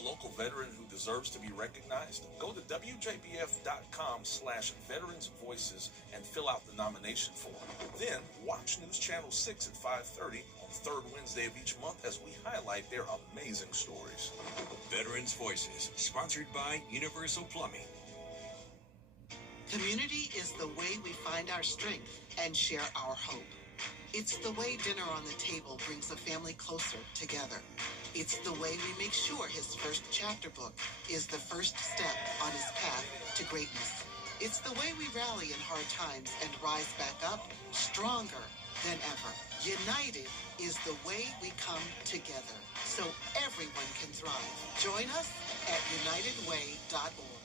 local veteran who deserves to be recognized? Go to WJBF.com/Veterans Voices and fill out the nomination form. Then watch News Channel 6 at 5:30 on the third Wednesday of each month as we highlight their amazing stories. Veterans Voices, sponsored by Universal Plumbing. Community is the way we find our strength and share our hope. It's the way dinner on the table brings a family closer together. It's the way we make sure his first chapter book is the first step on his path to greatness. It's the way we rally in hard times and rise back up stronger than ever. United is the way we come together so everyone can thrive. Join us at unitedway.org.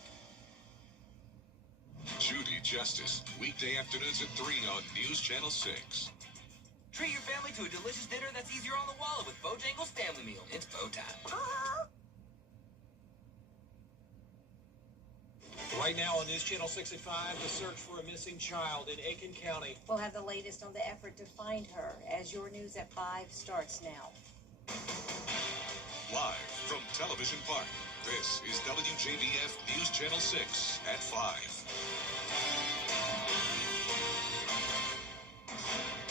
Judy Justice, weekday afternoons at 3 on News Channel 6. Treat your family to a delicious dinner that's easier on the wallet with Bojangles Family Meal. It's bow time. Right now on News Channel 6 at 5, the search for a missing child in Aiken County. We'll have the latest on the effort to find her as your news at 5 starts now. Live from Television Park, this is WJBF News Channel 6 at 5.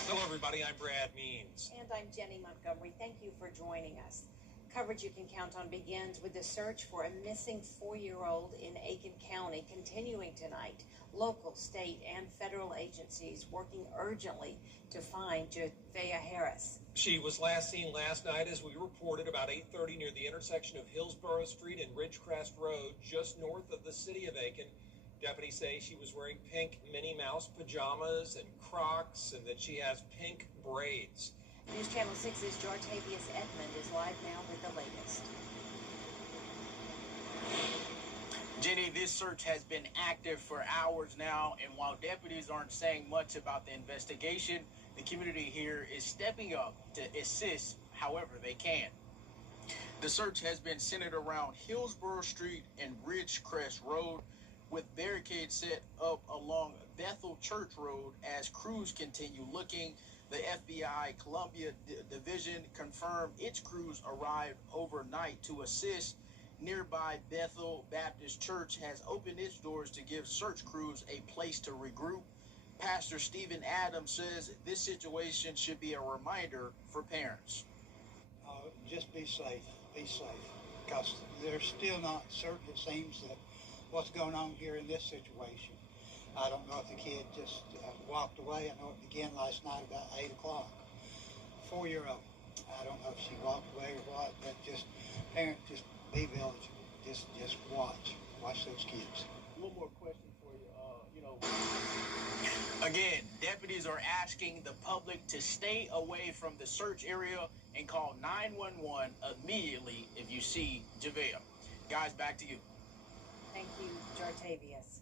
Hello, everybody. I'm Brad Means. And I'm Jenny Montgomery. Thank you for joining us. Coverage you can count on begins with the search for a missing 4-year-old in Aiken County continuing tonight. Local, state, and federal agencies working urgently to find Javea Harris. She was last seen last night, as we reported, about 8:30 near the intersection of Hillsborough Street and Ridgecrest Road, just north of the city of Aiken. Deputies say she was wearing pink Minnie Mouse pajamas and Crocs, and that she has pink braids. News Channel 6's Jartavius Edmond is live now with the latest. Jenny, this search has been active for hours now, and while deputies aren't saying much about the investigation, the community here is stepping up to assist however they can. The search has been centered around Hillsborough Street and Ridgecrest Road, with barricades set up along Bethel Church Road as crews continue looking. The FBI Columbia Division confirmed its crews arrived overnight to assist. Nearby Bethel Baptist Church has opened its doors to give search crews a place to regroup. Pastor Stephen Adams says this situation should be a reminder for parents. Just be safe, because they're still not certain, it seems, that what's going on here in this situation. I don't know if the kid just walked away. I know it began last night about 8 o'clock. 4-year-old. I don't know if she walked away or what, but just parents, just be vigilant. Just watch those kids. One more question for you. Again, deputies are asking the public to stay away from the search area and call 911 immediately if you see Javea. Guys, back to you. Thank you, Jartavius.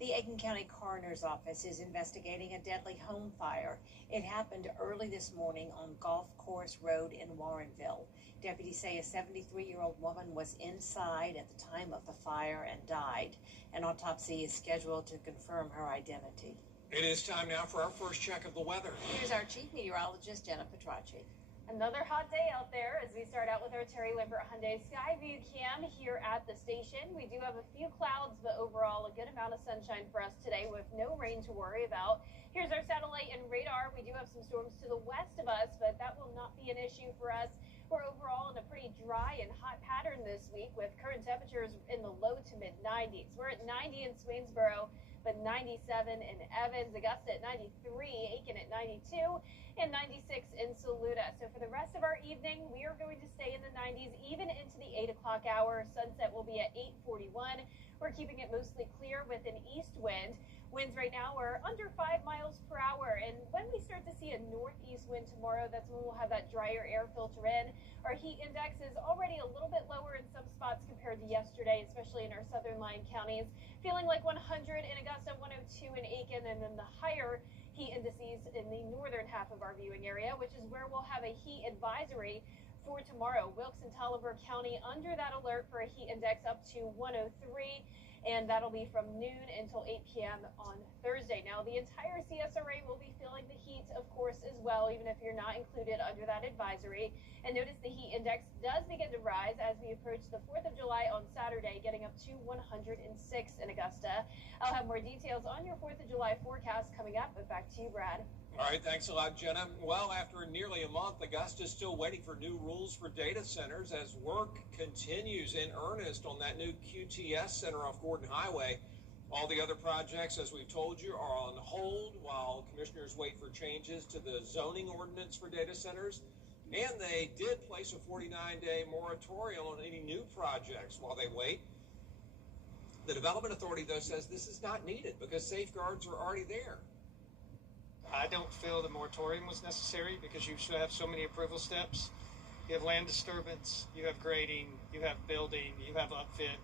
The Aiken County Coroner's Office is investigating a deadly home fire. It happened early this morning on Golf Course Road in Warrenville. Deputies say a 73-year-old woman was inside at the time of the fire and died. An autopsy is scheduled to confirm her identity. It is time now for our first check of the weather. Here's our chief meteorologist, Jenna Petracci. Another hot day out there as we start out with our Terry Limbert Hyundai Skyview cam here at the station. We do have a few clouds, but overall a good amount of sunshine for us today with no rain to worry about. Here's our satellite and radar. We do have some storms to the west of us, but that will not be an issue for us. We're overall in a pretty dry and hot pattern this week with current temperatures in the low to mid 90s. We're at 90 in Swainsboro, but 97 in Evans, Augusta at 93, Aiken at 92, and 96 in Saluda. So for the rest of our evening, we are going to stay in the 90s even into the 8 o'clock hour. Sunset will be at 8:41. We're keeping it mostly clear with an east wind. Winds right now are under 5 miles per hour. And when we start to see a northeast wind tomorrow, that's when we'll have that drier air filter in. Our heat index is already a little bit lower in some spots compared to yesterday, especially in our southern line counties. Feeling like 100 in Augusta, 102 in Aiken, and then the higher heat indices in the northern half of our viewing area, which is where we'll have a heat advisory for tomorrow. Wilkes and Taliaferro County under that alert for a heat index up to 103. and that'll be from noon until 8 p.m. on Thursday. Now, the entire CSRA will be feeling the heat, of course, as well, even if you're not included under that advisory. And notice the heat index does begin to rise as we approach the 4th of July on Saturday, getting up to 106 in Augusta. I'll have more details on your 4th of July forecast coming up, but back to you, Brad. All right, thanks a lot, Jenna. Well, after nearly a month, Augusta is still waiting for new rules for data centers as work continues in earnest on that new QTS center off Gordon Highway. All the other projects, as we've told you, are on hold while commissioners wait for changes to the zoning ordinance for data centers. And they did place a 49-day moratorium on any new projects while they wait. The Development Authority, though, says this is not needed because safeguards are already there. I don't feel the moratorium was necessary because you should have so many approval steps. You have land disturbance, you have grading, you have building, you have upfit,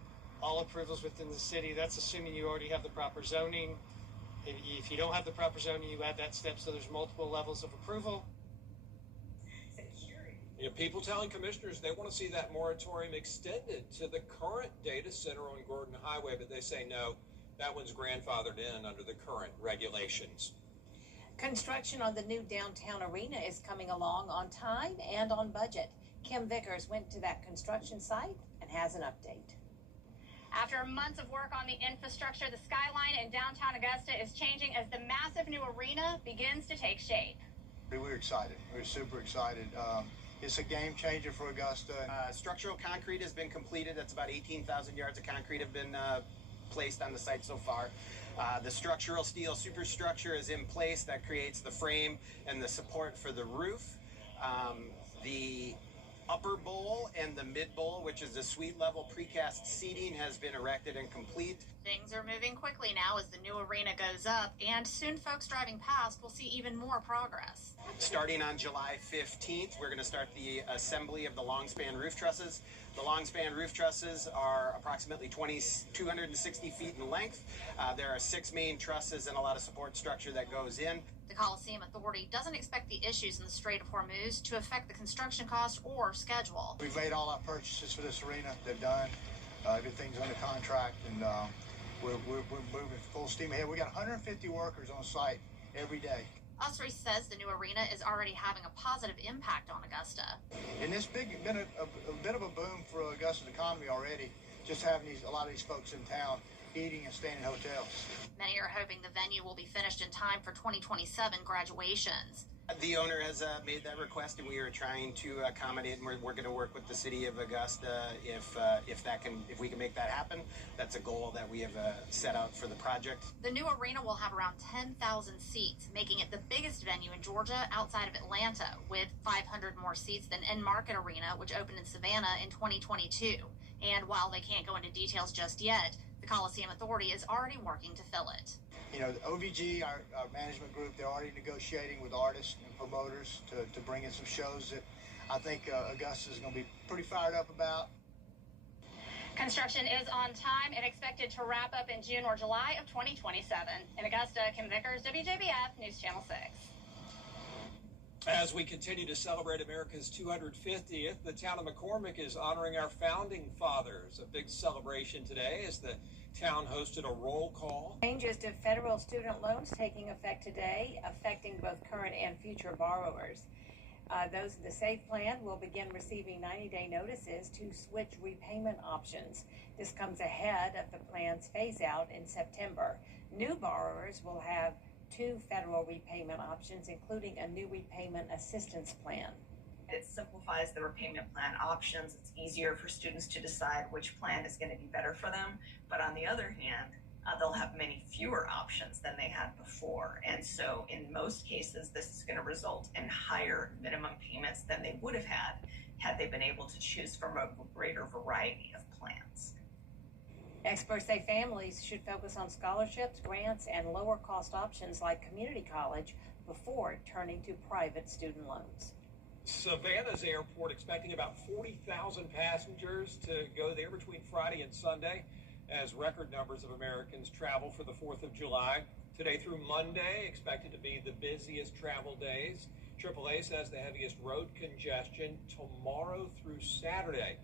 all approvals within the city. That's assuming you already have the proper zoning. If you don't have the proper zoning, you add that step, so there's multiple levels of approval. You know, people telling commissioners they want to see that moratorium extended to the current data center on Gordon Highway, but they say no, that one's grandfathered in under the current regulations. Construction on the new downtown arena is coming along on time and on budget. Kim Vickers went to that construction site and has an update. After months of work on the infrastructure, the skyline in downtown Augusta is changing as the massive new arena begins to take shape. We're excited. We're super excited. It's a game changer for Augusta. Structural concrete has been completed. That's about 18,000 yards of concrete have been placed on the site so far. The structural steel superstructure is in place. That creates the frame and the support for the roof. The upper bowl and the mid bowl, which is the suite level precast seating, has been erected and complete. Things are moving quickly now as the new arena goes up, and soon folks driving past will see even more progress. Starting on July 15th, we're going to start the assembly of the long span roof trusses. The long span roof trusses are approximately 260 feet in length. There are 6 main trusses and a lot of support structure that goes in. The Coliseum Authority doesn't expect the issues in the Strait of Hormuz to affect the construction cost or schedule. We've made all our purchases for this arena. They're done. Everything's under contract, and we're moving full steam ahead. We got 150 workers on site every day. Usry says the new arena is already having a positive impact on Augusta. And it's been a bit of a boom for Augusta's economy already, just having a lot of these folks in town eating and staying in hotels. Many are hoping the venue will be finished in time for 2027 graduations. The owner has made that request, and we are trying to accommodate, and we're going to work with the city of Augusta if we can make that happen. That's a goal that we have set out for the project. The new arena will have around 10,000 seats, making it the biggest venue in Georgia outside of Atlanta, with 500 more seats than Market Arena, which opened in Savannah in 2022. And while they can't go into details just yet, the Coliseum Authority is already working to fill it. You know, the OVG, our management group, they're already negotiating with artists and promoters to bring in some shows that I think Augusta is going to be pretty fired up about. Construction is on time and expected to wrap up in June or July of 2027. In Augusta, Kim Vickers, WJBF, News Channel 6. As we continue to celebrate America's 250th, the town of McCormick is honoring our founding fathers. A big celebration today as the town hosted a roll call. Changes to federal student loans taking effect today, affecting both current and future borrowers. Those in the SAFE plan will begin receiving 90-day notices to switch repayment options. This comes ahead of the plan's phase-out in September. New borrowers will have 2 federal repayment options, including a new repayment assistance plan. It simplifies the repayment plan options. It's easier for students to decide which plan is going to be better for them. But on the other hand, they'll have many fewer options than they had before. And so in most cases, this is going to result in higher minimum payments than they would have had they been able to choose from a greater variety of plans. Experts say families should focus on scholarships, grants, and lower cost options like community college before turning to private student loans. Savannah's airport expecting about 40,000 passengers to go there between Friday and Sunday as record numbers of Americans travel for the 4th of July. Today through Monday, expected to be the busiest travel days. AAA says the heaviest road congestion tomorrow through Saturday.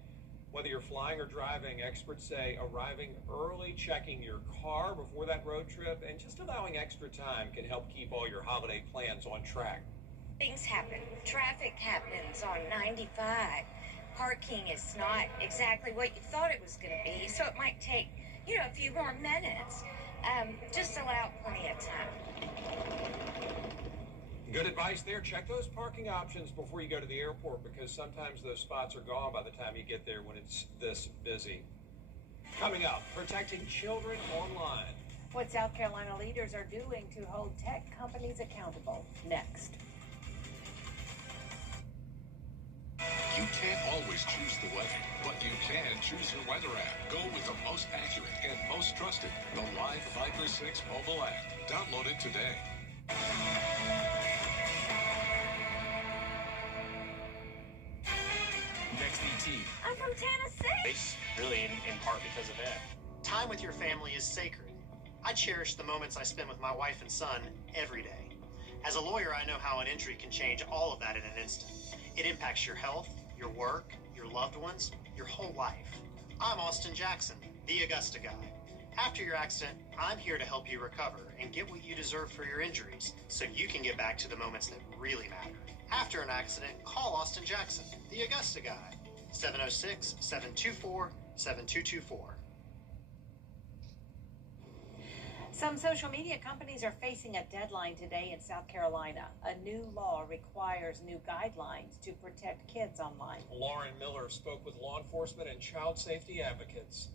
Whether you're flying or driving, experts say arriving early, checking your car before that road trip, and just allowing extra time can help keep all your holiday plans on track. Things happen. Traffic happens on 95. Parking is not exactly what you thought it was going to be, so it might take, a few more minutes. Just allow plenty of time. Good advice there. Check those parking options before you go to the airport, because sometimes those spots are gone by the time you get there when it's this busy. Coming up, protecting children online. What South Carolina leaders are doing to hold tech companies accountable. Next. You can't always choose the weather, but you can choose your weather app. Go with the most accurate and most trusted, the Live Viper 6 mobile app. Download it today. Next ET. I'm from Tennessee. Really, in part because of that. Time with your family is sacred. I cherish the moments I spend with my wife and son every day. As a lawyer, I know how an injury can change all of that in an instant. It impacts your health, your work, your loved ones, your whole life. I'm Austin Jackson, the Augusta guy. After your accident, I'm here to help you recover and get what you deserve for your injuries so you can get back to the moments that really matter. After an accident, call Austin Jackson, the Augusta guy. 706-724-7224. Some social media companies are facing a deadline today in South Carolina. A new law requires new guidelines to protect kids online. Lauren Miller spoke with law enforcement and child safety advocates.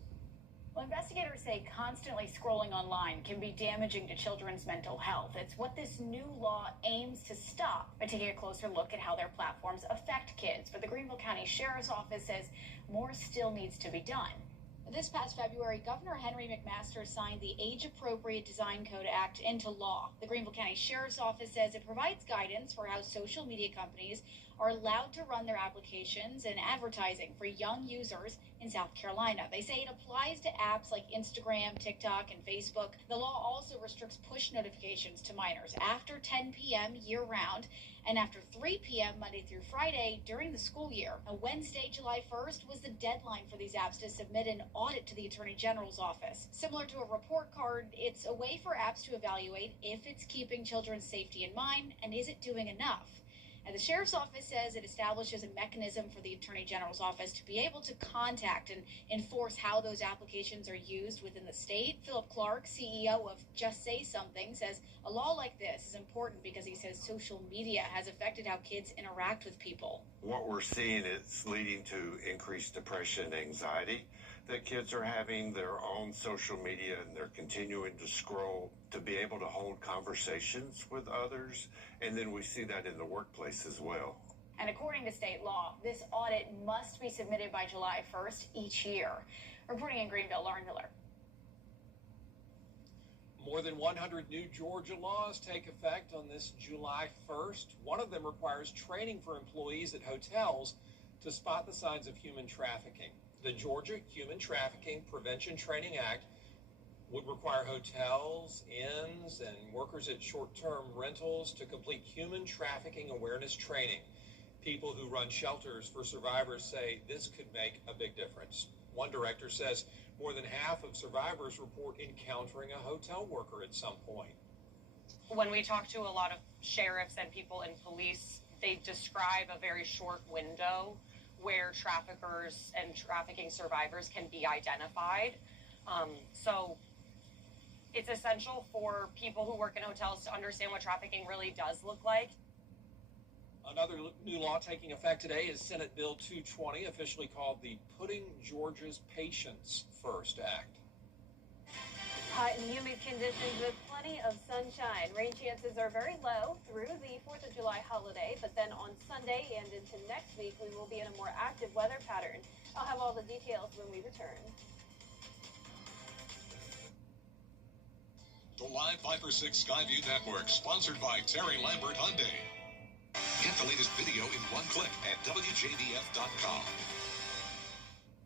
Well, investigators say constantly scrolling online can be damaging to children's mental health. It's what this new law aims to stop by taking a closer look at how their platforms affect kids. But the Greenville County Sheriff's Office says more still needs to be done. This past February, Governor Henry McMaster signed the Age-Appropriate Design Code Act into law. The Greenville County Sheriff's Office says it provides guidance for how social media companies are allowed to run their applications and advertising for young users in South Carolina. They say it applies to apps like Instagram, TikTok, and Facebook. The law also restricts push notifications to minors after 10 p.m. year-round and after 3 p.m. Monday through Friday during the school year. Wednesday, July 1st, was the deadline for these apps to submit an audit to the Attorney General's office. Similar to a report card, it's a way for apps to evaluate if it's keeping children's safety in mind and is it doing enough. And the Sheriff's Office says it establishes a mechanism for the Attorney General's office to be able to contact and enforce how those applications are used within the state. Philip Clark, CEO of Just Say Something, says a law like this is important because he says social media has affected how kids interact with people. What we're seeing is leading to increased depression and anxiety that kids are having, their own social media, and they're continuing to scroll to be able to hold conversations with others. And then we see that in the workplace as well. And according to state law, this audit must be submitted by July 1st each year. Reporting in Greenville, Lauren Miller. More than 100 new Georgia laws take effect on this July 1st. One of them requires training for employees at hotels to spot the signs of human trafficking. The Georgia Human Trafficking Prevention Training Act would require hotels, inns, and workers at short-term rentals to complete human trafficking awareness training. People who run shelters for survivors say this could make a big difference. One director says more than half of survivors report encountering a hotel worker at some point. When we talk to a lot of sheriffs and people in police, they describe a very short window where traffickers and trafficking survivors can be identified. So it's essential for people who work in hotels to understand what trafficking really does look like. Another new law taking effect today is Senate Bill 220, officially called the Putting Georgia's Patients First Act. Hot and humid conditions with plenty of sunshine. Rain chances are very low through the 4th of July holiday, but then on Sunday and into next week, we will be in a more active weather pattern. I'll have all the details when we return. The Live Viper 6 Skyview Network, sponsored by Terry Lambert Hyundai. Get the latest video in one click at WJBF.com.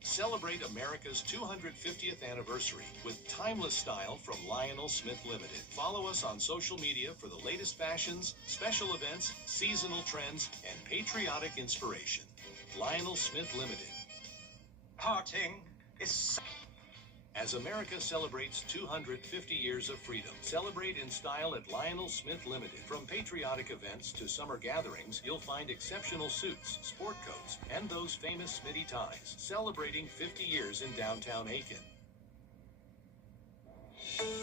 Celebrate America's 250th anniversary with timeless style from Lionel Smith Limited. Follow us on social media for the latest fashions, special events, seasonal trends, and patriotic inspiration. Lionel Smith Limited. Parting is... As America celebrates 250 years of freedom, celebrate in style at Lionel Smith Limited. From patriotic events to summer gatherings, you'll find exceptional suits, sport coats, and those famous Smitty ties. Celebrating 50 years in downtown Aiken.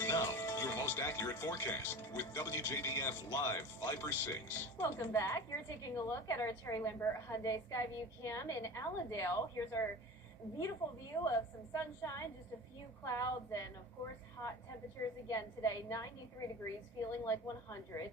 Now, your most accurate forecast with WJBF Live Viper 6. Welcome back. You're taking a look at our Terry Lambert Hyundai Skyview Cam in Allendale. Here's our beautiful view of some sunshine, just a few clouds, and of course hot temperatures again today. 93 degrees, feeling like 100.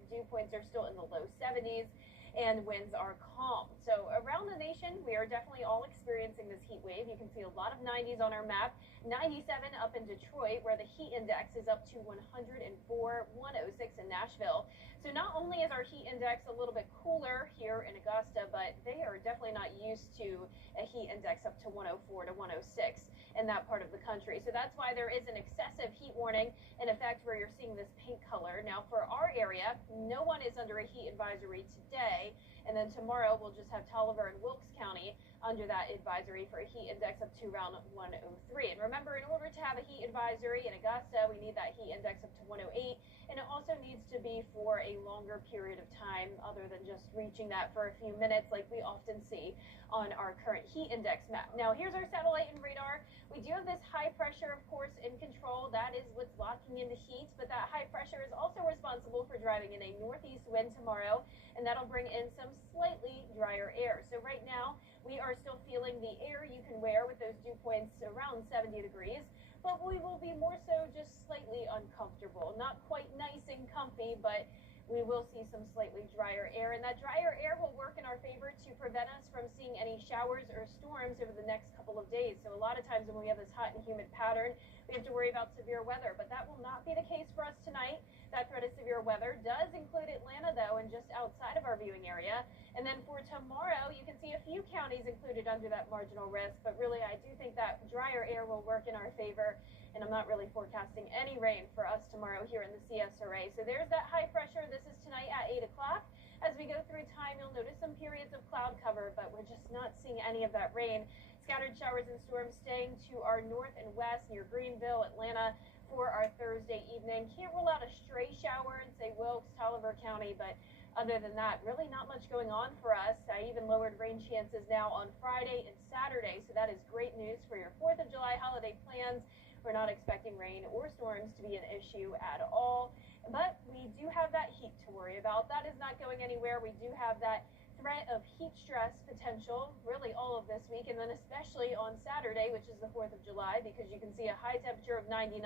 Dew points are still in the low 70s, and winds are calm. So around the nation, we are definitely all experiencing this heat wave. You can see a lot of 90s on our map. 97 up in Detroit, where the heat index is up to 104, 106 in Nashville. So not only is our heat index a little bit cooler here in Augusta, but they are definitely not used to a heat index up to 104 to 106 in that part of the country. So that's why there is an excessive heat warning in effect where you're seeing this pink color. Now for our area, no one is under a heat advisory today. And then tomorrow we'll just have Tolliver and Wilkes County under that advisory for a heat index up to around 103. And remember, in order to have a heat advisory in Augusta, we need that heat index up to 108. And it also needs to be for a longer period of time other than just reaching that for a few minutes like we often see on our current heat index map. Now, here's our satellite and radar. We do have this high pressure, of course, in control. That is what's locking in the heat. But that high pressure is also responsible for driving in a northeast wind tomorrow. And that'll bring in some slightly drier air. So right now, we are still feeling the air you can wear with those dew points around 70 degrees. But we will be more so just slightly uncomfortable. Not quite nice and comfy, but we will see some slightly drier air. And that drier air will work in our favor to prevent us from seeing any showers or storms over the next couple of days. So a lot of times when we have this hot and humid pattern, we have to worry about severe weather. But that will not be the case for us tonight. That threat of severe weather does include Atlanta, though, and just outside of our viewing area. And then for tomorrow, you can see a few counties included under that marginal risk. But really, I do think that drier air will work in our favor. And I'm not really forecasting any rain for us tomorrow here in the CSRA. So there's that high pressure. This is tonight at 8 o'clock. As we go through time, you'll notice some periods of cloud cover, but we're just not seeing any of that rain. Scattered showers and storms staying to our north and west near Greenville, Atlanta for our Thursday evening. Can't rule out a stray shower in, say, Wilkes, Tolliver County, but other than that, really not much going on for us. I even lowered rain chances now on Friday and Saturday, so that is great news for your 4th of July holiday plans. We're not expecting rain or storms to be an issue at all, but we do have that heat to worry about. That is not going anywhere. We do have that threat of heat stress potential really all of this week, and then especially on Saturday, which is the 4th of July, because you can see a high temperature of 99,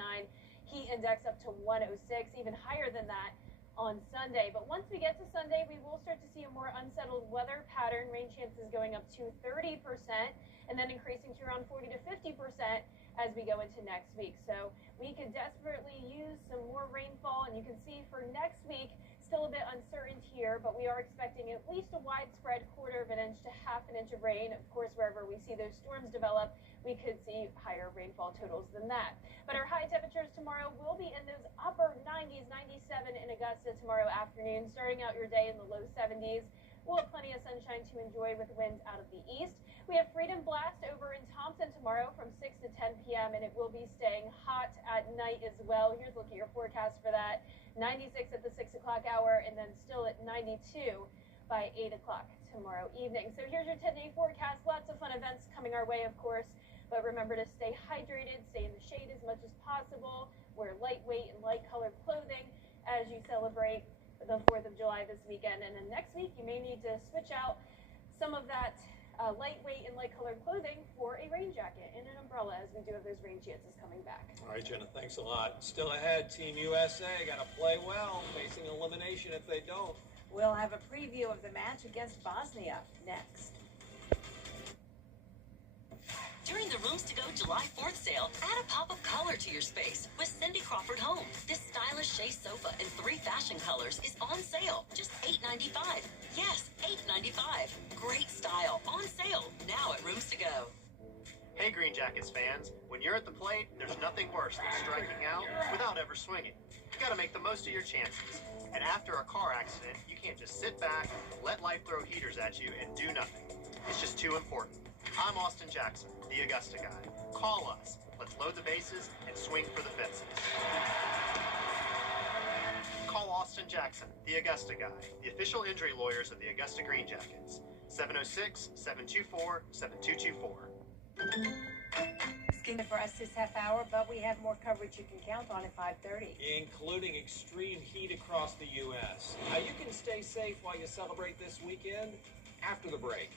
heat index up to 106, even higher than that on Sunday. But once we get to Sunday, we will start to see a more unsettled weather pattern, rain chances going up to 30%, and then increasing to around 40 to 50% as we go into next week. So we could desperately use some more rainfall, and you can see for next week, still a bit uncertain here, but we are expecting at least a widespread 1/4 of an inch to 1/2 inch of rain. Of course, wherever we see those storms develop, we could see higher rainfall totals than that. But our high temperatures tomorrow will be in those upper 90s, 97 in Augusta tomorrow afternoon, starting out your day in the low 70s. We'll have plenty of sunshine to enjoy with winds out of the east. We have Freedom Blast over in Thompson tomorrow from 6 to 10 p.m. and it will be staying hot at night as well. Here's a look at your forecast for that. 96 at the 6 o'clock hour and then still at 92 by 8 o'clock tomorrow evening. So here's your 10-day forecast. Lots of fun events coming our way, of course. But remember to stay hydrated, stay in the shade as much as possible, wear lightweight and light-colored clothing as you celebrate the 4th of July this weekend. And then next week, you may need to switch out some of that lightweight and light-colored clothing for a rain jacket and an umbrella, as we do have those rain chances coming back. All right, Jenna, thanks a lot. Still ahead, Team USA got to play well, facing elimination if they don't. We'll have a preview of the match against Bosnia next. During the Rooms to Go July 4th sale, add a pop of color to your space with Cindy Crawford Home. This stylish chaise sofa in 3 fashion colors is on sale, just $8.95. Yes, $8.95. Great style, on sale, now at Rooms to Go. Hey Green Jackets fans, when you're at the plate, there's nothing worse than striking out without ever swinging. You gotta make the most of your chances. And after a car accident, you can't just sit back, let life throw heaters at you, and do nothing. It's just too important. I'm Austin Jackson, the Augusta guy. Call us. Let's load the bases and swing for the fences. Call Austin Jackson, the Augusta guy, the official injury lawyers of the Augusta Green Jackets. 706-724-7224. Skin for us this half hour, but we have more coverage you can count on at 5:30. Including extreme heat across the U.S. How you can stay safe while you celebrate this weekend after the break.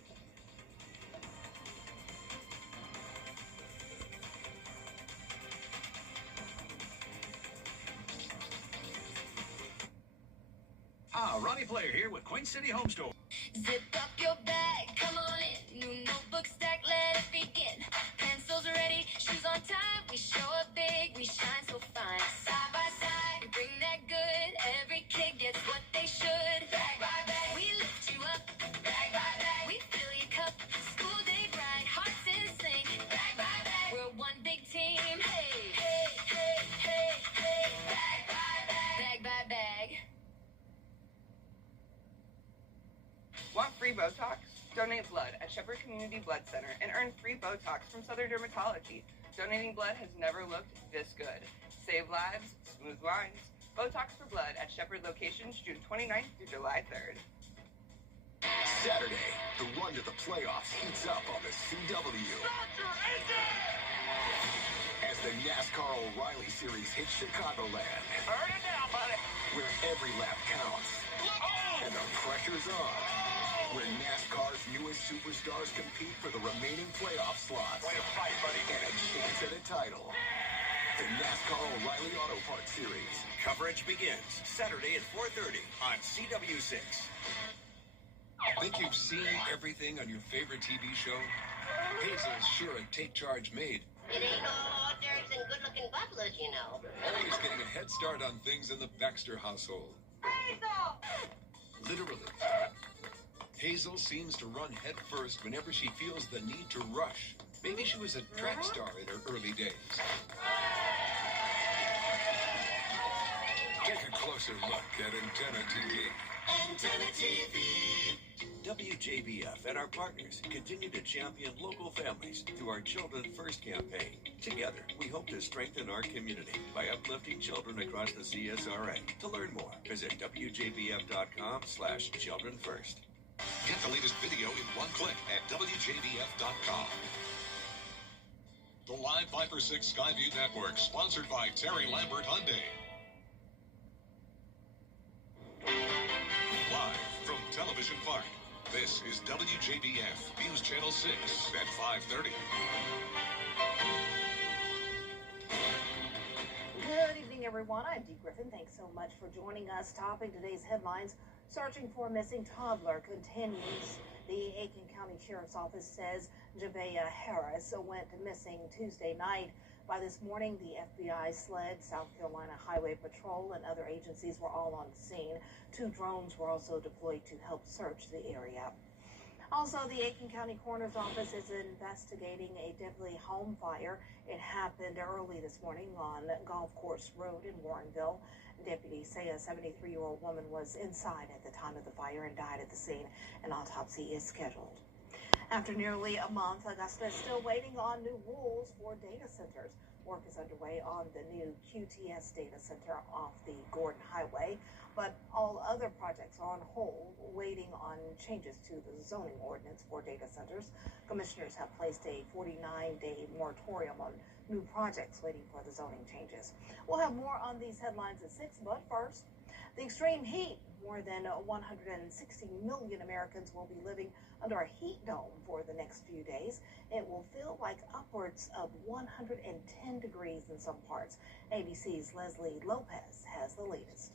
Ronnie Player here with Queen City Home Store. Zip up your bag, come on in. New notebook stack, let it begin. Pencils ready, shoes on time. We show up big, we shine so fine. Side by side, we bring that good. Every kid gets what they should. Bag by bag, we lift you up. Bag by bag, we fill your cup. School day bright, hearts in sync. Bag by bag, we're one big team. Hey, hey, hey, hey, hey. Bag by bag, bag by bag. Want free Botox? Donate blood at Shepherd Community Blood Center and earn free Botox from Southern Dermatology. Donating blood has never looked this good. Save lives, smooth lines. Botox for blood at Shepherd locations June 29th through July 3rd. Saturday, the run to the playoffs heats up on the CW. As the NASCAR O'Reilly Series hits Chicagoland. Burn it down, buddy. Where every lap counts. And the pressure's on. Where NASCAR's newest superstars compete for the remaining playoff slots. Way to fight, buddy. And a chance at a title. The NASCAR O'Reilly Auto Parts Series. Coverage begins Saturday at 4:30 on CW6. Think you've seen everything on your favorite TV show? Hazel's sure a take charge maid. It ain't all hors d'oeuvres and good-looking butlers, you know. Always getting a head start on things in the Baxter household. Hazel! Literally. Hazel seems to run head first whenever she feels the need to rush. Maybe she was a track star in her early days. Take a closer look at Antenna TV. Antenna TV. WJBF and our partners continue to champion local families through our Children First campaign. Together, we hope to strengthen our community by uplifting children across the CSRA. To learn more, visit WJBF.com/Children First. Get the latest video in one click at WJBF.com. The Live 5 or 6 Skyview Network, sponsored by Terry Lambert Hyundai. Live from Television Park, this is WJBF News Channel 6 at 5:30. Good evening, everyone. I'm Dee Griffin. Thanks so much for joining us. Topping today's headlines, searching for a missing toddler continues. The Aiken County Sheriff's Office says Javeya Harris went missing Tuesday night. By this morning, the FBI SLED, South Carolina Highway Patrol, and other agencies were all on scene. 2 drones were also deployed to help search the area. Also, the Aiken County Coroner's Office is investigating a deadly home fire. It happened early this morning on Golf Course Road in Warrenville. Deputies say a 73-year-old woman was inside at the time of the fire and died at the scene. An autopsy is scheduled. After nearly a month, Augusta is still waiting on new rules for data centers. Work is underway on the new QTS data center off the Gordon Highway, but all other projects are on hold, waiting on changes to the zoning ordinance for data centers. Commissioners have placed a 49-day moratorium on new projects waiting for the zoning changes. We'll have more on these headlines at 6, but first, the extreme heat. More than 160 million Americans will be living under a heat dome for the next few days. It will feel like upwards of 110 degrees in some parts. ABC's Leslie Lopez has the latest.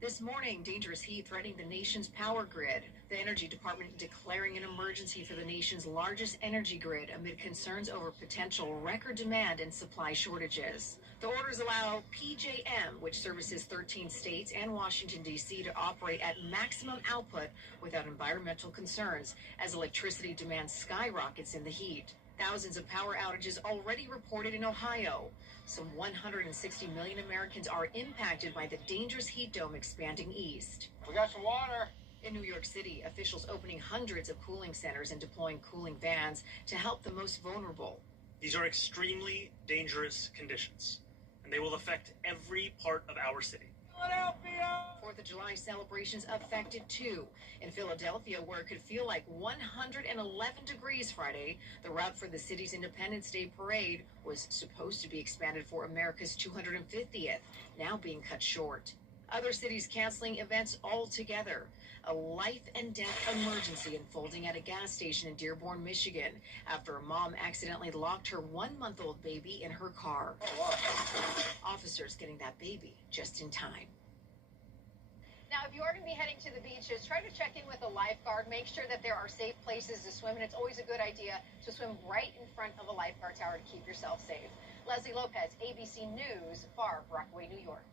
This morning, dangerous heat threatening the nation's power grid. The Energy Department declaring an emergency for the nation's largest energy grid amid concerns over potential record demand and supply shortages. The orders allow PJM, which services 13 states and Washington, D.C., to operate at maximum output without environmental concerns as electricity demand skyrockets in the heat. Thousands of power outages already reported in Ohio. Some 160 million Americans are impacted by the dangerous heat dome expanding east. We got some water. In New York City, officials opening hundreds of cooling centers and deploying cooling vans to help the most vulnerable. These are extremely dangerous conditions, and they will affect every part of our city. 4th of July celebrations affected too. In Philadelphia, where it could feel like 111 degrees Friday, the route for the city's Independence Day parade was supposed to be expanded for America's 250th, now being cut short. Other cities canceling events altogether. A life and death emergency unfolding at a gas station in Dearborn, Michigan, after a mom accidentally locked her 1-month-old baby in her car. Officers getting that baby just in time. Now, if you are going to be heading to the beaches, try to check in with a lifeguard. Make sure that there are safe places to swim, and it's always a good idea to swim right in front of a lifeguard tower to keep yourself safe. Leslie Lopez, ABC News, Far Rockaway, New York.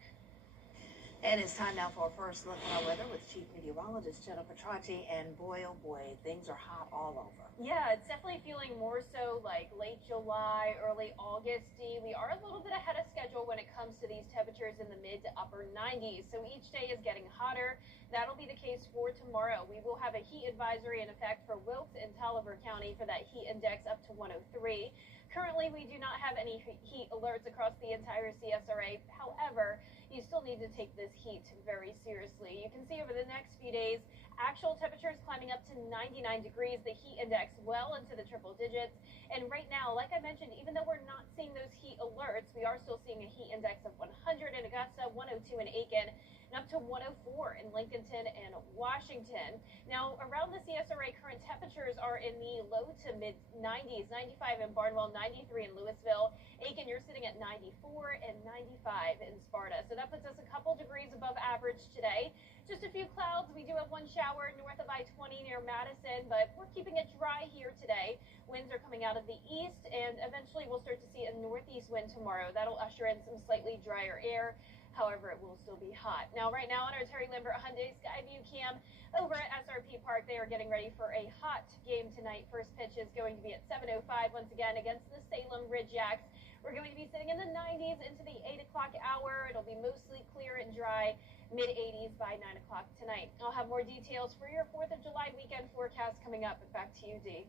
And it's time now for our first look at our weather with Chief Meteorologist Jenna Petracci. And boy, oh boy, things are hot all over. Yeah, it's definitely feeling more so like late July, early August-y. We are a little bit ahead of schedule when it comes to these temperatures in the mid to upper 90s. So each day is getting hotter. That'll be the case for tomorrow. We will have a heat advisory in effect for Wilkes and Taliaferro County for that heat index up to 103. Currently, we do not have any heat alerts across the entire CSRA. However, you still need to take this heat very seriously. You can see over the next few days, actual temperatures climbing up to 99 degrees, the heat index well into the triple digits. And right now, like I mentioned, even though we're not seeing those heat alerts, we are still seeing a heat index of 100 in Augusta, 102 in Aiken, and up to 104 in Lincolnton and Washington. Now, around the CSRA, current temperatures are in the low to mid 90s, 95 in Barnwell, 93 in Louisville. Aiken, you're sitting at 94 and 95 in Sparta. So that puts us a couple degrees above average today. Just a few clouds. We do have one shower north of I-20 near Madison, but we're keeping it dry here today. Winds are coming out of the east, and eventually we'll start to see a northeast wind tomorrow. That'll usher in some slightly drier air. However, it will still be hot. Now, right now on our Terry Lambert Hyundai Skyview Cam over at SRP Park, they are getting ready for a hot game tonight. First pitch is going to be at 7:05 once again against the Salem Ridgejacks. We're going to be sitting in the 90s into the 8 o'clock hour. It'll be mostly clear and dry, mid-80s by 9 o'clock tonight. I'll have more details for your 4th of July weekend forecast coming up. Back to you, Dee.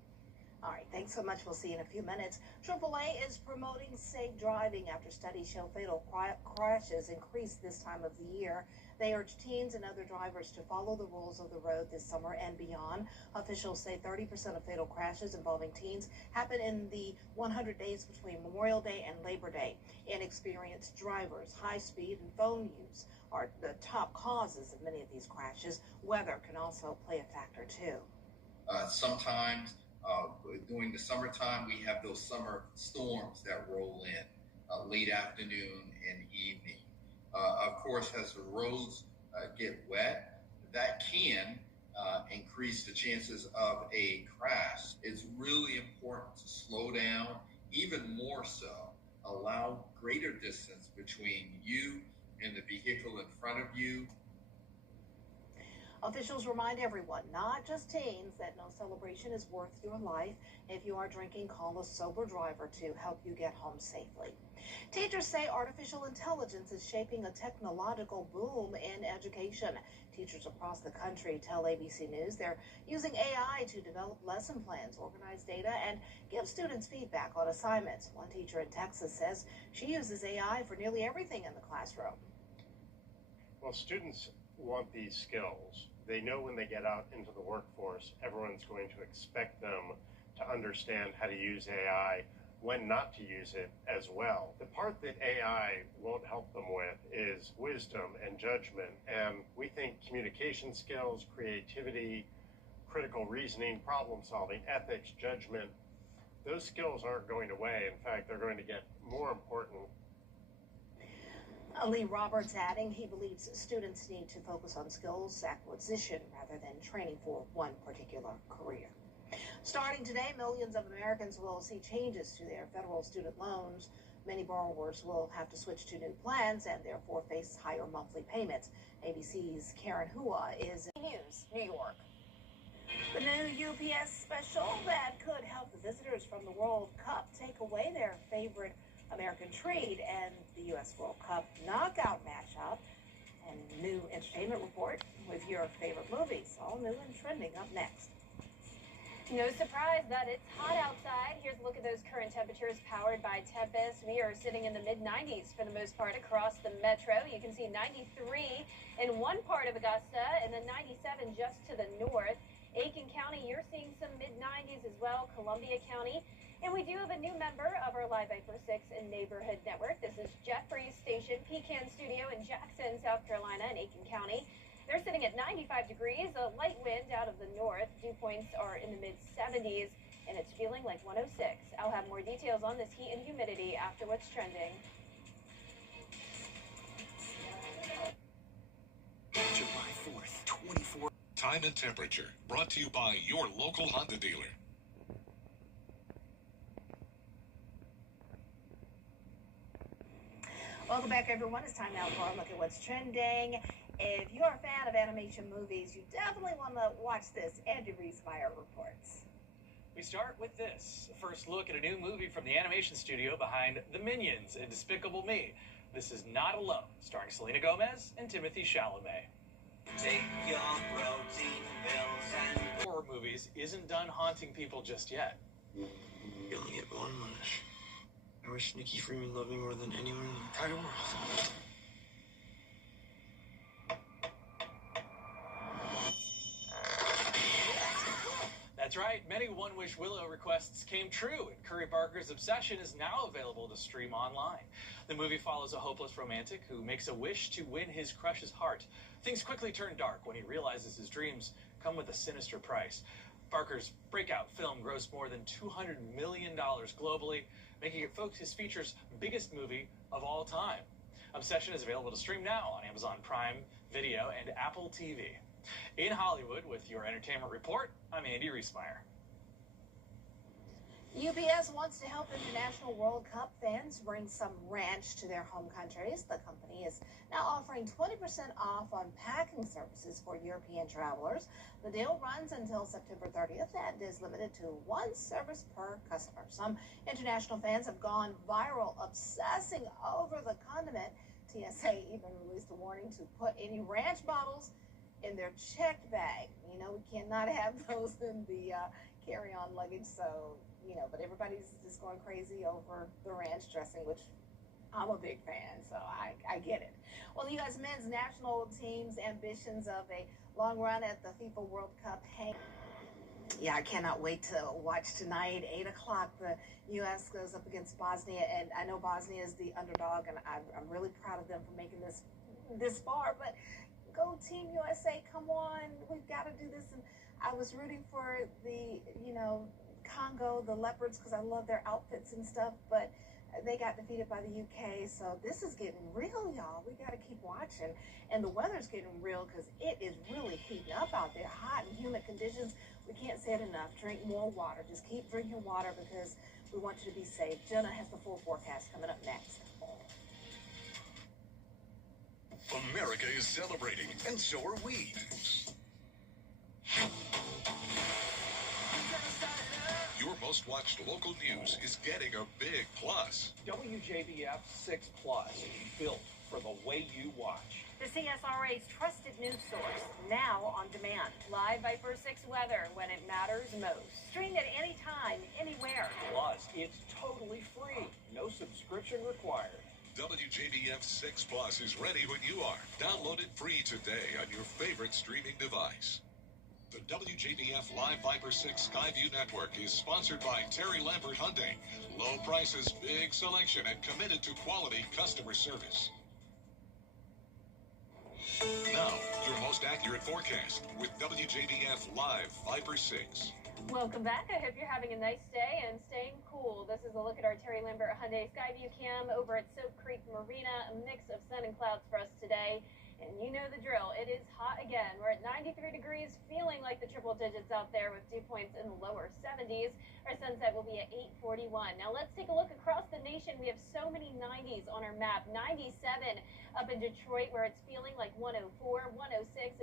All right, thanks so much. We'll see you in a few minutes. AAA is promoting safe driving after studies show fatal crashes increase this time of the year. They urge teens and other drivers to follow the rules of the road this summer and beyond. Officials say 30% of fatal crashes involving teens happen in the 100 days between Memorial Day and Labor Day. Inexperienced drivers, high speed, and phone use are the top causes of many of these crashes. Weather can also play a factor, too. Sometimes during the summertime, we have those summer storms that roll in late afternoon and evening. Of course, as the roads get wet, that can increase the chances of a crash. It's really important to slow down, even more so, allow greater distance between you and the vehicle in front of you. Officials remind everyone, not just teens, that no celebration is worth your life. If you are drinking, call a sober driver to help you get home safely. Teachers say artificial intelligence is shaping a technological boom in education. Teachers across the country tell ABC News they're using AI to develop lesson plans, organize data, and give students feedback on assignments. One teacher in Texas says she uses AI for nearly everything in the classroom. Well, students want these skills. They know when they get out into the workforce, everyone's going to expect them to understand how to use AI, when not to use it as well. The part that AI won't help them with is wisdom and judgment. And we think communication skills, creativity, critical reasoning, problem solving, ethics, judgment, those skills aren't going away. In fact, they're going to get more important. Lee Roberts adding he believes students need to focus on skills acquisition rather than training for one particular career. Starting today, millions of Americans will see changes to their federal student loans. Many borrowers will have to switch to new plans and therefore face higher monthly payments. ABC's Karen Hua is in News, New York. The new UPS special that could help the visitors from the World Cup take away their favorite American treat and the U.S. World Cup knockout matchup And new entertainment report with your favorite movies, all new and trending up next. No surprise that it's hot outside. Here's a look at those current temperatures powered by Tempest. We are sitting in the mid-90s for the most part across the metro. You can see 93 in one part of Augusta and then 97 just to the north. Aiken County, you're seeing some mid-90s as well. Columbia County. And we do have a new member of our Live Viper 6 and Neighborhood Network. This is Jeffrey's station, Pecan Studio in Jackson, South Carolina, in Aiken County. They're sitting at 95 degrees, a light wind out of the north. Dew points are in the mid-70s, and it's feeling like 106. I'll have more details on this heat and humidity after what's trending. July 4th, 24. Time and temperature, brought to you by your local Honda dealer. Welcome back, everyone. It's time now for a look at what's trending. If you're a fan of animation movies, you definitely want to watch this. Andy Reesmeyer reports. We start with this. A first look at a new movie from the animation studio behind The Minions and Despicable Me. This is Not Alone, starring Selena Gomez and Timothée Chalamet. Take your protein pills and... Horror movies isn't done haunting people just yet. You only get one wish. I wish Nikki Freeman loved me more than anyone in the entire world. That's right, many One Wish Willow requests came true, and Curry Barker's Obsession is now available to stream online. The movie follows a hopeless romantic who makes a wish to win his crush's heart. Things quickly turn dark when he realizes his dreams come with a sinister price. Barker's breakout film grossed more than $200 million globally, making it his feature's biggest movie of all time. Obsession is available to stream now on Amazon Prime Video and Apple TV. In Hollywood, with your entertainment report, I'm Andy Reesmeyer. UPS wants to help International World Cup fans bring some ranch to their home countries. The company is now offering 20% off on packing services for European travelers. The deal runs until September 30th and is limited to one service per customer. Some international fans have gone viral obsessing over the condiment. TSA even released a warning to put any ranch bottles in their checked bag. You know, we cannot have those in the carry-on luggage, so, you know, but everybody's just going crazy over the ranch dressing, which I'm a big fan, so I get it. Well, the U.S. men's national team's ambitions of a long run at the FIFA World Cup hang. Yeah, I cannot wait to watch tonight, 8 o'clock. The U.S. goes up against Bosnia, and I know Bosnia is the underdog, and I'm really proud of them for making this far, but go Team USA, come on, we've got to do this. And I was rooting for the, you know, Congo, the Leopards, because I love their outfits and stuff, but they got defeated by the UK, so this is getting real, y'all. We got to keep watching. And the weather's getting real because it is really heating up out there, hot and humid conditions. We can't say it enough. Drink more water. Just keep drinking water because we want you to be safe. Jenna has the full forecast coming up next. America is celebrating, and so are we. Your most watched local news is getting a big plus. WJBF 6 Plus, built for the way you watch. The CSRA's trusted news source, now on demand. Live Viper 6 weather when it matters most. Stream at any time, anywhere. Plus, it's totally free. No subscription required. WJBF 6 Plus is ready when you are. Download it free today on your favorite streaming device. The WJBF Live Viper 6 Skyview Network is sponsored by Terry Lambert Hyundai. Low prices, big selection, and committed to quality customer service. Now, your most accurate forecast with WJBF Live Viper 6. Welcome back. I hope you're having a nice day and staying cool. This is a look at our Terry Lambert Hyundai Skyview Cam over at Soap Creek Marina. A mix of sun and clouds for us today. And you know the drill. It is hot again. We're at 93 degrees, feeling like the triple digits out there with dew points in the lower 70s. Our sunset will be at 8:41. Now let's take a look across the nation. We have so so many 90s on our map. 97 up in Detroit, where it's feeling like 104. 106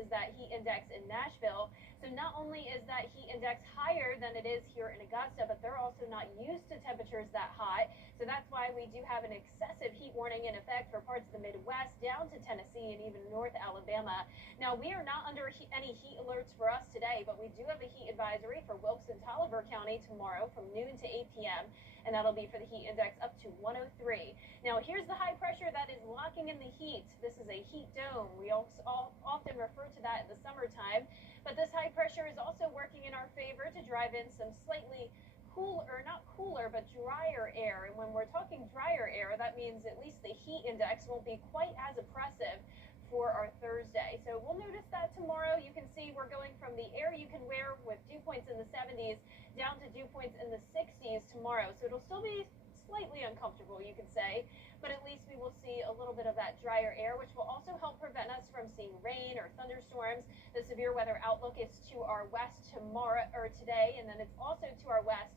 is that heat index in Nashville. So not only is that heat index higher than it is here in Augusta, but they're also not used to temperatures that hot. So that's why we do have an excessive heat warning in effect for parts of the Midwest down to Tennessee and even North Alabama. Now, we are not under any heat alerts for us today, but we do have a heat advisory for Wilkes and Tolliver County tomorrow from noon to 8 p.m. And that'll be for the heat index up to 103. Now, here's the high pressure that is locking in the heat. This is a heat dome. We also often refer to that in the summertime. But this high pressure is also working in our favor to drive in some slightly not cooler, but drier air. And when we're talking drier air, that means at least the heat index won't be quite as oppressive for our Thursday. So we'll notice that tomorrow. You can see we're going from the air you can wear with dew points in the 70s down to dew points in the 60s tomorrow. So it'll still be slightly uncomfortable, you could say, but at least we will see a little bit of that drier air, which will also help prevent us from seeing rain or thunderstorms. The severe weather outlook is to our west tomorrow or today, and then it's also to our west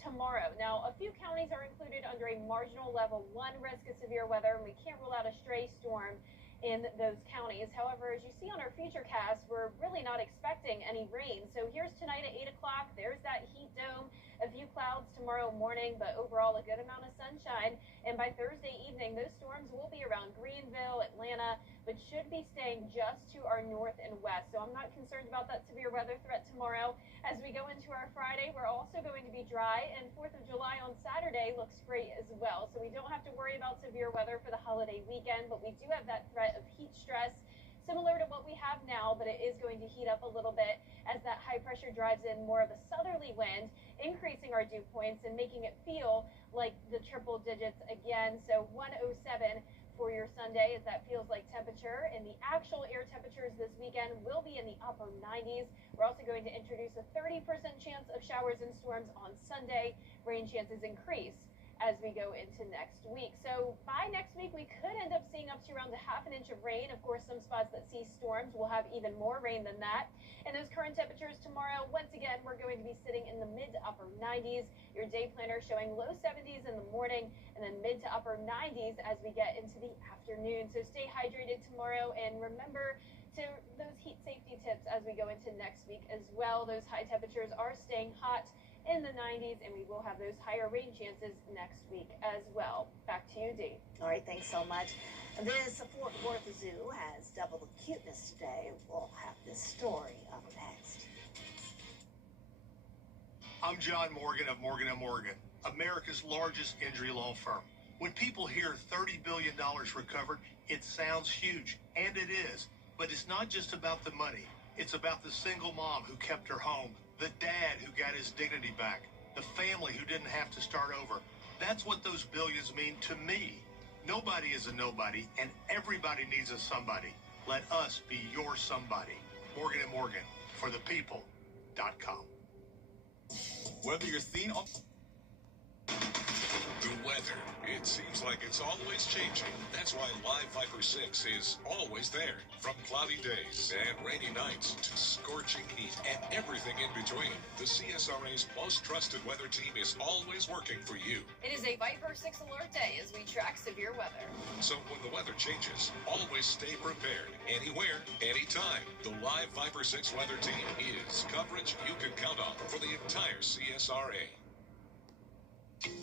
tomorrow. Now, a few counties are included under a marginal level 1 risk of severe weather, and we can't rule out a stray storm in those counties. However, as you see on our future cast, we're really not expecting any rain. So here's tonight at 8 o'clock. There's that heat dome. A few clouds tomorrow morning, but overall a good amount of sunshine. And by Thursday evening, those storms will be around Greenville, Atlanta, but should be staying just to our north and west. So I'm not concerned about that severe weather threat tomorrow. As we go into our Friday, we're also going to be dry, and 4th of July on Saturday looks great as well. So we don't have to worry about severe weather for the holiday weekend, but we do have that threat of heat stress, similar to what we have now, but it is going to heat up a little bit as that high pressure drives in more of a southerly wind, increasing our dew points and making it feel like the triple digits again. So 107 for your Sunday, as that feels like temperature. And the actual air temperatures this weekend will be in the upper 90s. We're also going to introduce a 30% chance of showers and storms on Sunday. Rain chances increase as we go into next week. So by next week, we could end up seeing up to around a ½ inch of rain. Of course, some spots that see storms will have even more rain than that. And those current temperatures tomorrow, once again, we're going to be sitting in the mid to upper 90s. Your day planner showing low 70s in the morning and then mid to upper 90s as we get into the afternoon. So stay hydrated tomorrow, and remember to those heat safety tips as we go into next week as well. Those high temperatures are staying hot in the 90s, and we will have those higher rain chances next week as well. Back to you, Dee. All right, thanks so much. This Fort Worth Zoo has double the cuteness today. We'll have this story up next. I'm John Morgan of Morgan & Morgan, America's largest injury law firm. When people hear $30 billion recovered, it sounds huge, and it is. But it's not just about the money. It's about the single mom who kept her home, the dad who got his dignity back, the family who didn't have to start over. That's what those billions mean to me. Nobody is a nobody, and everybody needs a somebody. Let us be your somebody. Morgan & Morgan, for the people.com. Whether you're seen on the weather, it seems like it's always changing. That's why Live Viper 6 is always there. From cloudy days and rainy nights to scorching heat and everything in between, the CSRA's most trusted weather team is always working for you. It is a Viper 6 alert day as we track severe weather. So when the weather changes, always stay prepared. Anywhere, anytime. The Live Viper 6 weather team is coverage you can count on for the entire CSRA.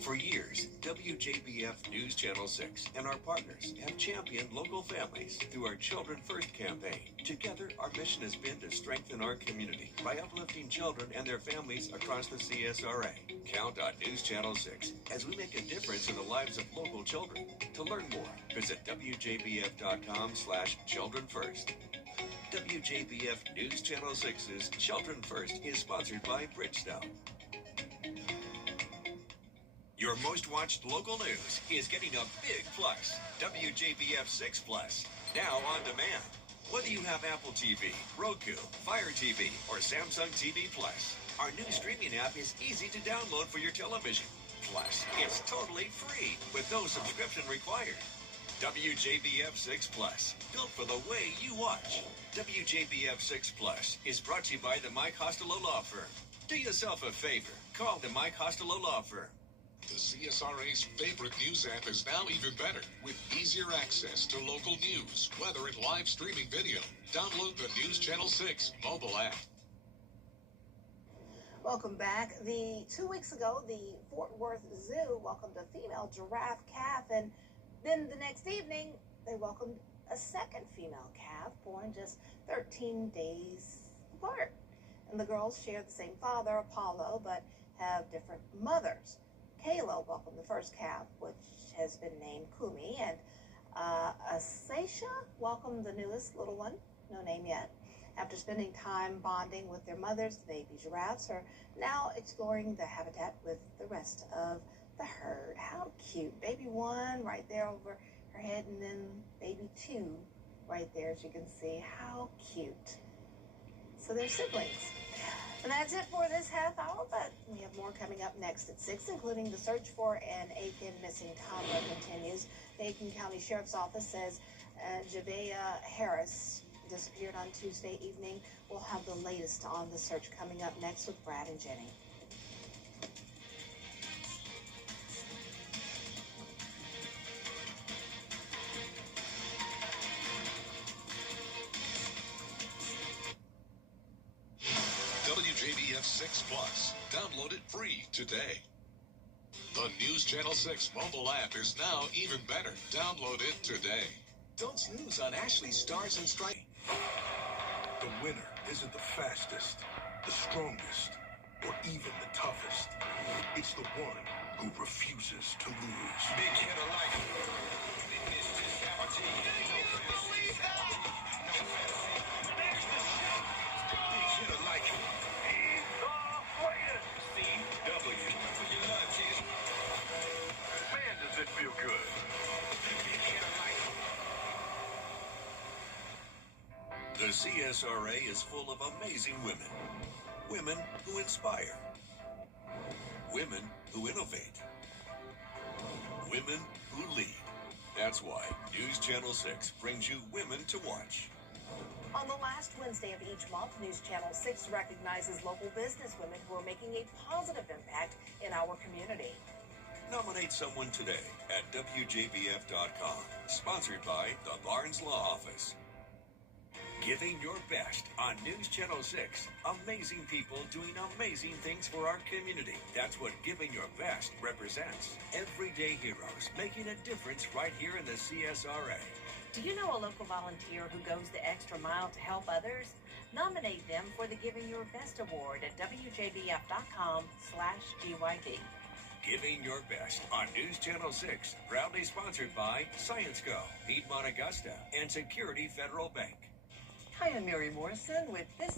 For years, WJBF News Channel 6 and our partners have championed local families through our Children First campaign. Together, our mission has been to strengthen our community by uplifting children and their families across the CSRA. Count on News Channel 6 as we make a difference in the lives of local children. To learn more, visit WJBF.com/childrenfirst. WJBF News Channel 6's Children First is sponsored by Bridgestone. Your most watched local news is getting a big plus. WJBF 6 Plus, now on demand. Whether you have Apple TV, Roku, Fire TV, or Samsung TV Plus, our new streaming app is easy to download for your television. Plus, it's totally free with no subscription required. WJBF 6 Plus, built for the way you watch. WJBF 6 Plus is brought to you by the Mike Costello Law Firm. Do yourself a favor. Call the Mike Costello Law Firm. The CSRA's favorite news app is now even better with easier access to local news, weather, and live streaming video. Download the News Channel 6 mobile app. Welcome back. 2 weeks ago, the Fort Worth Zoo welcomed a female giraffe calf, and then the next evening, they welcomed a second female calf born just 13 days apart. And the girls share the same father, Apollo, but have different mothers. Kayla welcomed the first calf, which has been named Kumi, and Asacia welcomed the newest little one, no name yet. After spending time bonding with their mothers, the baby giraffes are now exploring the habitat with the rest of the herd. How cute. Baby one right there over her head, and then baby two right there, as you can see. How cute. So they're siblings. And that's it for this half hour, but we have more coming up next at 6, including the search for an Aiken missing toddler continues. The Aiken County Sheriff's Office says Javea Harris disappeared on Tuesday evening. We'll have the latest on the search coming up next with Brad and Jenny. WJBF 6 Plus. Download it free today. The News Channel 6 mobile app is now even better. Download it today. Don't snooze on Ashley Stars and Stripes. The winner isn't the fastest, the strongest, or even the toughest. It's the one who refuses to lose. Big hit of life. Fitness to sabotage. No fantasy. No fantasy. There's the shot. Big hit of life. He's the greatest. CW. For your lunches. Man, does it feel good. Big hit of life. The CSRA is full of amazing women. Women who inspire. Women who innovate. Women who lead. That's why News Channel 6 brings you Women to Watch. On the last Wednesday of each month, News Channel 6 recognizes local businesswomen who are making a positive impact in our community. Nominate someone today at WJBF.com. Sponsored by the Barnes Law Office. Giving your best on News Channel 6. Amazing people doing amazing things for our community. That's what Giving Your Best represents. Everyday heroes making a difference right here in the CSRA. Do you know a local volunteer who goes the extra mile to help others? Nominate them for the Giving Your Best Award at WJBF.com/GYD. Giving Your Best on News Channel 6. Proudly sponsored by ScienceGo, Piedmont Augusta, and Security Federal Bank. Hi, I'm Mary Morrison with this